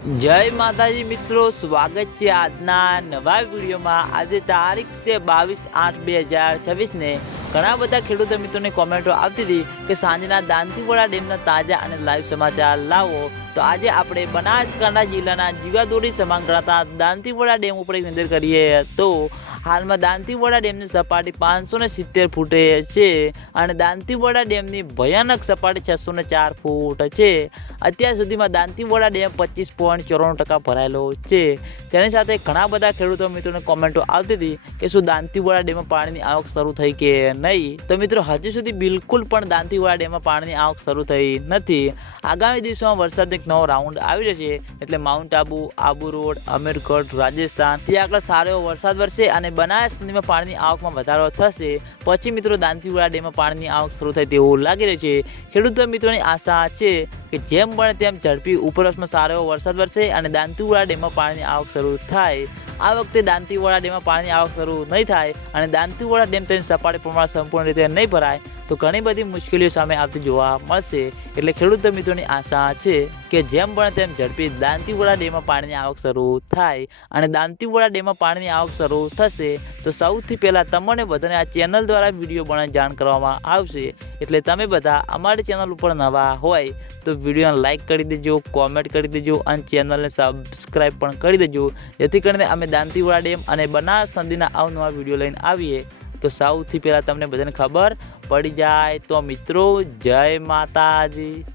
जय माताजी मित्रों, स्वागत है આજના નવા વિડીયોમાં। આજે તારીખ છે 22/8/2026 ને ઘણા બધા ખેડૂતો મિત્રોની કોમેન્ટો આવતી હતી કે સાંજના દાંતીવાડા ડેમના તાજા અને લાઈવ સમાચાર લાવો। તો આજે આપણે બનાસકાંઠા જિલ્લાના જીવાદોરી સમાન ગણાતા દાંતીવાડા ડેમ ઉપર એક નજર કરીએ તો હાલમાં દાંતીવાડા ડેમની સપાટી 570 ફૂટે છે અને દાંતીવાડા ડેમની ભયાનક સપાટી 604 ફૂટ છે। અત્યાર સુધીમાં દાંતીવાડા ડેમ 25.94% ભરાયેલો છે। તેની સાથે ઘણા બધા ખેડૂતો મિત્રોને કોમેન્ટો આવતી હતી કે શું દાંતીવાડા ડેમમાં પાણીની આવક શરૂ થઈ કે નહીં। તો મિત્રો હજુ સુધી બિલકુલ પણ દાંતીવાડા ડેમમાં પાણીની આવક શરૂ થઈ નથી। આગામી દિવસોમાં વરસાદનો એક નવો રાઉન્ડ આવી રહ્યો છે, એટલે માઉન્ટ આબુ, આબુ રોડ, અમીરગઢ, રાજસ્થાન ત્યાં આગળ સારો એવો વરસાદ વરસે અને બનાસ નદીમાં પાણીની આવકમાં વધારો થશે। પછી મિત્રો દાંતીવાડા ડેમમાં પાણીની આવક શરૂ થાય તેવું લાગી રહ્યું છે। ખેડૂતો મિત્રોની આશા છે કે જેમ બને તેમ ઝડપી ઉપરવર્ષમાં સારો એવો વરસાદ વરસે અને દાંતીવાડા ડેમમાં પાણીની આવક શરૂ થાય। આ વખતે દાંતીવાડા ડેમમાં પાણીની આવક શરૂ નહીં થાય અને દાંતીવાડા ડેમ તેની સપાટી પ્રમાણે સંપૂર્ણ રીતે નહીં ભરાય તો ઘણી બધી મુશ્કેલીઓ સામે આવતી જોવા મળશે। એટલે ખેડૂતો મિત્રોની આશા છે કે જેમ બને તેમ ઝડપી દાંતીવાડા ડેમમાં પાણીની આવક શરૂ થાય અને દાંતીવાડા ડેમમાં પાણીની આવક શરૂ થશે તો સૌથી પહેલાં તમને બધાને આ ચેનલ દ્વારા વિડીયો બનાવી જાણ કરવામાં આવશે। એટલે તમે બધા અમારી ચેનલ ઉપર નવા હોય તો વિડીયોને લાઇક કરી દેજો, કોમેન્ટ કરી દેજો અને ચેનલને સબસ્ક્રાઈબ પણ કરી દેજો, જેથી કરીને અમે દાંતીવાડા ડેમ અને બનાસ નદીના અવનવા વિડીયો લઈને આવીએ તો સૌથી પહેલાં તમને બધાને ખબર પડી જાય। તો મિત્રો જય માતાજી।